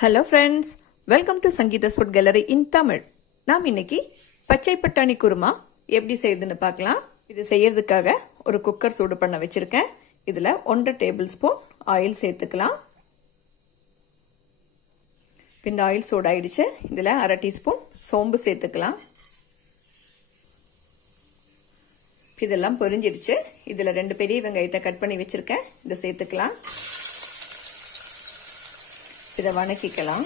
Hello friends, welcome to Sangeetha's food gallery in Tamil. நாம் இன்னைக்கு பச்சை பட்டாணி குருமா எப்படி செய்யுதுன்னு பார்க்கலாம். இது செய்யறதுக்காக ஒரு குக்கர் சூடு பண்ண வச்சிருக்கேன். இதில் 1 டேபிள் ஸ்பூன் ஆயில் சேர்த்துக்கலாம். இந்த ஆயில் சூடாயிடுச்சு. இதில் 1/2 டீஸ்பூன் சோம்பு சேர்த்துக்கலாம். இதெல்லாம் பொரிஞ்சிடுச்சு. இதில் 2 பெரிய வெங்காயத்தை கட் பண்ணி வச்சிருக்கேன். இதை சேர்த்துக்கலாம். இதை வணக்கிக்கலாம்.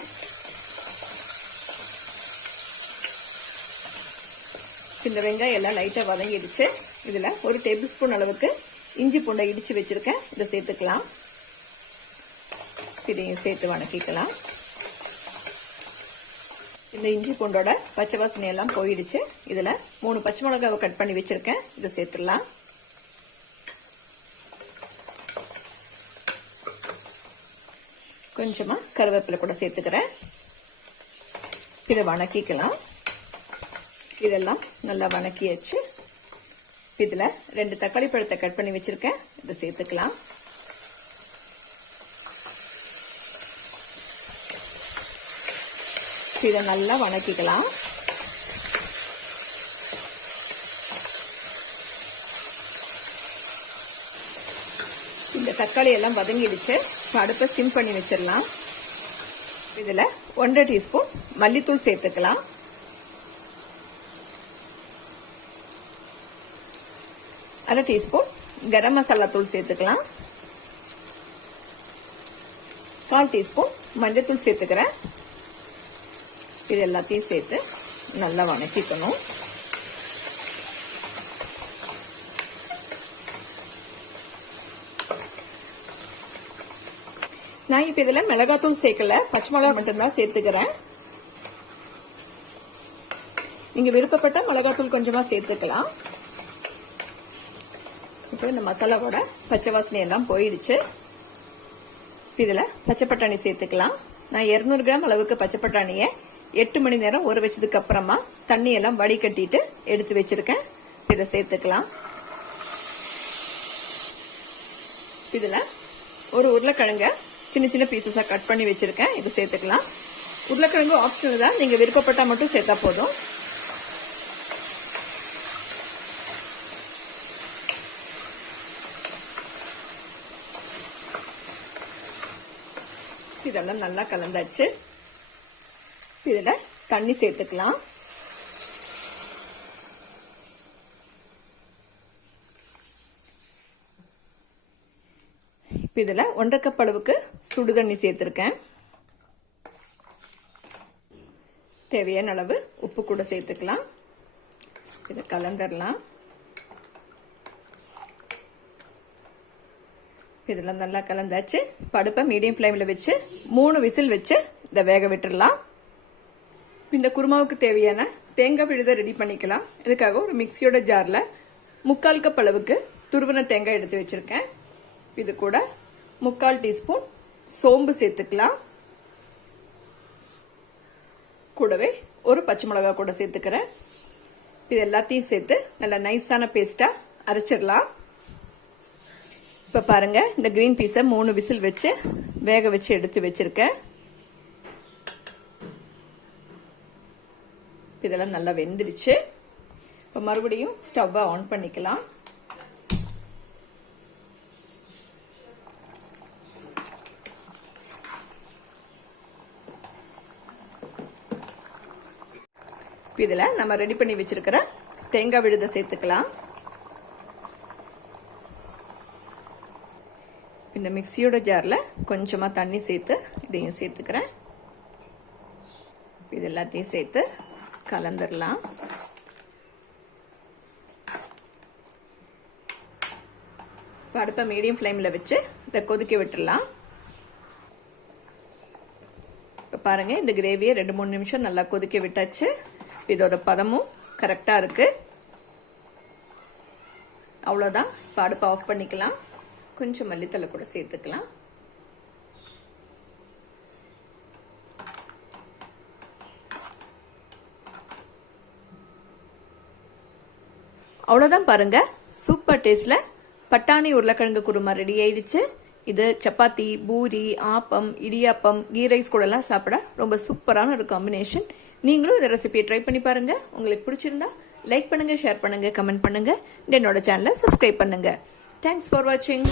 இந்த வெங்காயம் எல்லாம் லைட்டாக வதங்கிடுச்சு. இதில் 1 டேபிள் ஸ்பூன் அளவுக்கு இஞ்சி பூண்டை இடித்து வச்சிருக்கேன். இதை சேர்த்துக்கலாம். இதையும் சேர்த்து வணக்கிக்கலாம். இந்த இஞ்சி பூண்டோட பச்சை வாசனை எல்லாம் போயிடுச்சு. இதில் 3 பச்சை மிளகாவை கட் பண்ணி வச்சிருக்கேன். இதை சேர்த்துடலாம். கொஞ்சமா கருவேப்பிலை கூட சேர்த்துக்கிறேன். இதை வணக்கிக்கலாம். இதெல்லாம் நல்லா வணக்கியாச்சு. இதுல 2 தக்காளி பழத்தை கட் பண்ணி வச்சிருக்கேன். இதை சேர்த்துக்கலாம். இதை நல்லா வணக்கிக்கலாம். இந்த தக்காளி எல்லாம் வதங்கிடுச்சு. அடுப்பை சிம் பண்ணி வச்சிடலாம். இதுல 1/2 டீஸ்பூன் மல்லித்தூள் சேர்த்துக்கலாம். அரை டீஸ்பூன் கரம் மசாலா தூள் சேர்த்துக்கலாம். 1/4 டீஸ்பூன் மஞ்சள் சேர்த்துக்கிறேன். இது எல்லாத்தையும் சேர்த்து நல்லா வணக்கிக்கணும். நான் இப்ப இதுல மிளகாத்தூள் சேர்க்கல, பச்சை மிளகா மட்டும்தான் சேர்த்துக்கிறேன். நீங்க விருப்பப்பட்ட மிளகாத்தூள் கொஞ்சமா சேர்த்துக்கலாம். இப்போ இந்த மசாலாவோட பச்சை வாசனை எல்லாம் போயிடுச்சு. இதுல பச்சை பட்டாணி சேர்த்துக்கலாம். நான் 200 கிராம் அளவுக்கு பச்சை பட்டாணியை 8 மணி நேரம் ஊற வச்சதுக்கு அப்புறமா தண்ணி எல்லாம் வடிகட்டிட்டு எடுத்து வச்சிருக்கேன். இதை சேர்த்துக்கலாம். இதுல ஒரு உருளைக்கிழங்க சின்ன சின்ன பீசஸா கட் பண்ணி வச்சிருக்கேன். இது சேர்த்துக்கலாம். உருளைக்கிழங்கு ஆப்ஷனல் தான், நீங்க விருப்பப்பட்டா மட்டும் சேர்த்தா போதும். இதெல்லாம் நல்லா கலந்தாச்சு. இதுல தண்ணி சேர்த்துக்கலாம். இதுல 1/2 கப் அளவுக்கு சுடு தண்ணி சேர்த்திருக்கேன். தேவையான அளவு உப்பு கூட சேர்த்துக்கலாம். இதை கலந்துடலாம். இதெல்லாம் நல்லா கலந்தாச்சு. அடுப்பை மீடியம் ஃப்ளேம்ல வச்சு 3 விசில் வச்சு இதை வேக விட்டுடலாம். இந்த குருமாவுக்கு தேவையான தேங்காய் விழுதை ரெடி பண்ணிக்கலாம். இதுக்காக ஒரு மிக்சியோட ஜார்ல 3/4 கப் அளவுக்கு துருவன தேங்காய் எடுத்து வச்சிருக்கேன். இது கூட 3/4 டீஸ்பூன் சோம்பு சேர்த்துக்கலாம். கூடவே ஒரு பச்சை மிளகாய் கூட சேர்த்துக்கிறேன். இது எல்லாத்தையும் சேர்த்து நல்லா நைஸான பேஸ்டா அரைச்சிடலாம். இப்ப பாருங்க, இந்த கிரீன் பீஸை 3 விசில் வச்சு வேக வச்சு எடுத்து வச்சிருக்கேன். இதெல்லாம் நல்லா வெந்துடுச்சு. இப்ப மறுபடியும் ஸ்டவ்வை ஆன் பண்ணிக்கலாம். இதுல நம்ம ரெடி பண்ணி வச்சிருக்கிற தேங்காய் விழுதை சேர்த்துக்கலாம். இந்த மிக்சியோட ஜார்ல கொஞ்சமா தண்ணி சேர்த்து இதையும் சேர்த்துக்கிறேன். இது எல்லாத்தையும் சேர்த்து கலந்துடலாம். அடுப்பை மீடியம் ஃப்ளேம்ல வச்சு இதை கொதிக்க விட்டுடலாம். இப்ப பாருங்க, இந்த கிரேவியை 2-3 நிமிஷம் நல்லா கொதிக்க விட்டாச்சு. இதோட பதமும் கரெக்டா இருக்கு. அவ்வளவுதான். இப்ப அடுப்பை ஆஃப் பண்ணிக்கலாம். கொஞ்சம் மல்லித்தலை கூட சேர்த்துக்கலாம். அவ்வளவுதான். பாருங்க, சூப்பர் டேஸ்ட்ல பட்டாணி உருளைக்கிழங்கு குருமா ரெடி ஆயிடுச்சு. இது சப்பாத்தி, பூரி, ஆப்பம், இடியாப்பம், கீ ரைஸ் கூட எல்லாம் சாப்பிட ரொம்ப சூப்பரான ஒரு காம்பினேஷன். நீங்களும் இந்த ரெசிபியை ட்ரை பண்ணி பாருங்க. உங்களுக்கு பிடிச்சிருந்தா லைக் பண்ணுங்க, ஷேர் பண்ணுங்க, கமெண்ட் பண்ணுங்க. என்னோட சேனலை சப்ஸ்கிரைப் பண்ணுங்க. தேங்க்ஸ் ஃபார் வாட்சிங்.